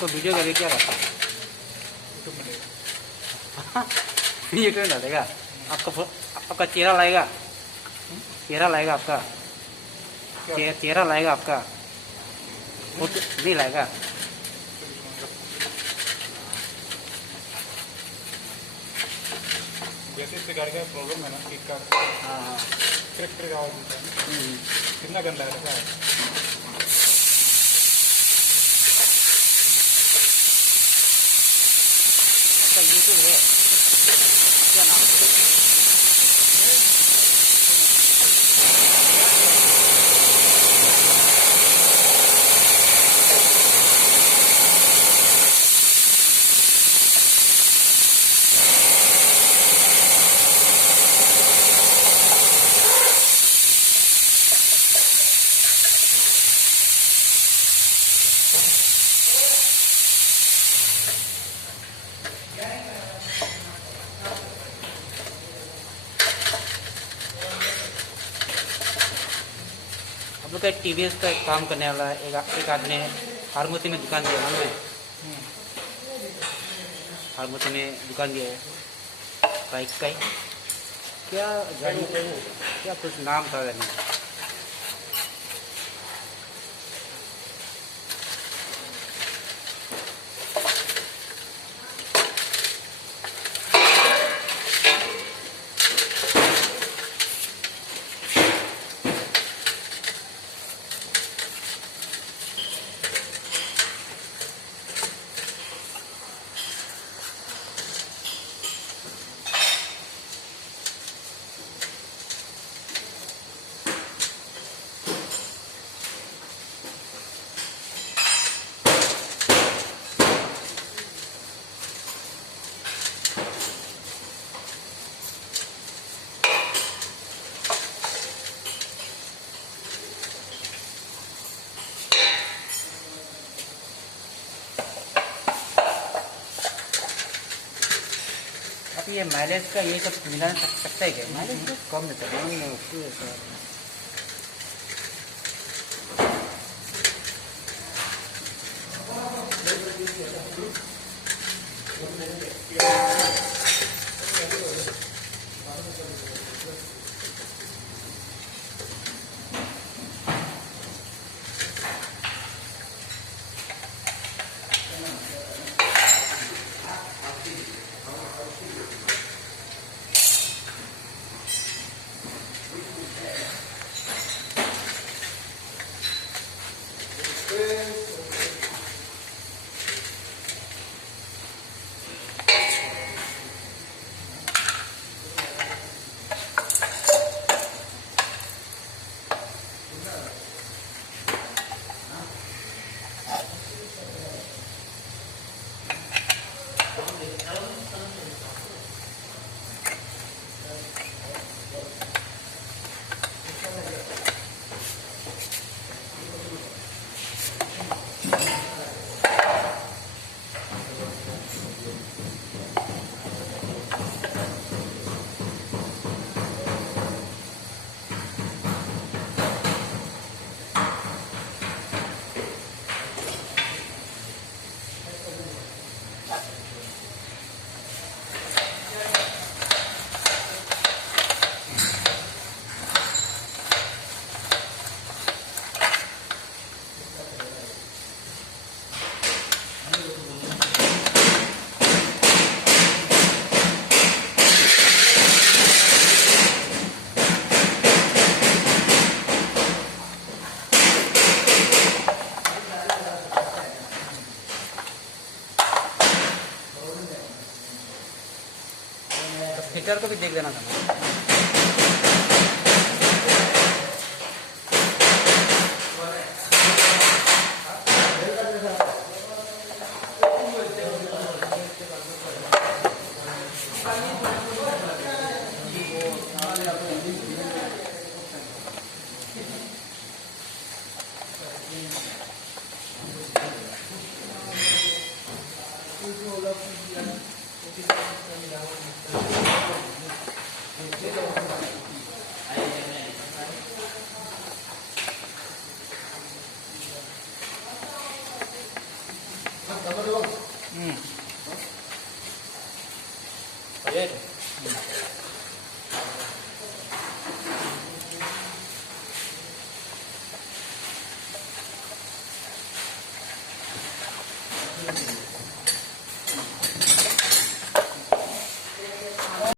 तो वीडियो का क्या करता है? ये क्यों डालेगा? आपका चेहरा लाएगा, चेहरा लाएगा आपका, चेहरा लाएगा आपका, वो तो नहीं लाएगा। जैसे इससे गाड़ी का प्रॉब्लम है ना, किक का हाँ क्रिक क्रिक आवाज होता है, कितना गंदा है क्या है? यूट्यूब है, क्या नाम है? हम लोग का टीवीएस का काम करने वाला है, एक आदमी है, फार्मेसी में दुकान दिया है, फार्मेसी में दुकान दिया है, बाइक का ही क्या गाड़ी, क्या कुछ नाम था गाड़ी। ये माइलेज का ये सब मिला सकता है क्या? माइलेज तो कम देता है। फीचर को भी देख देना था। ये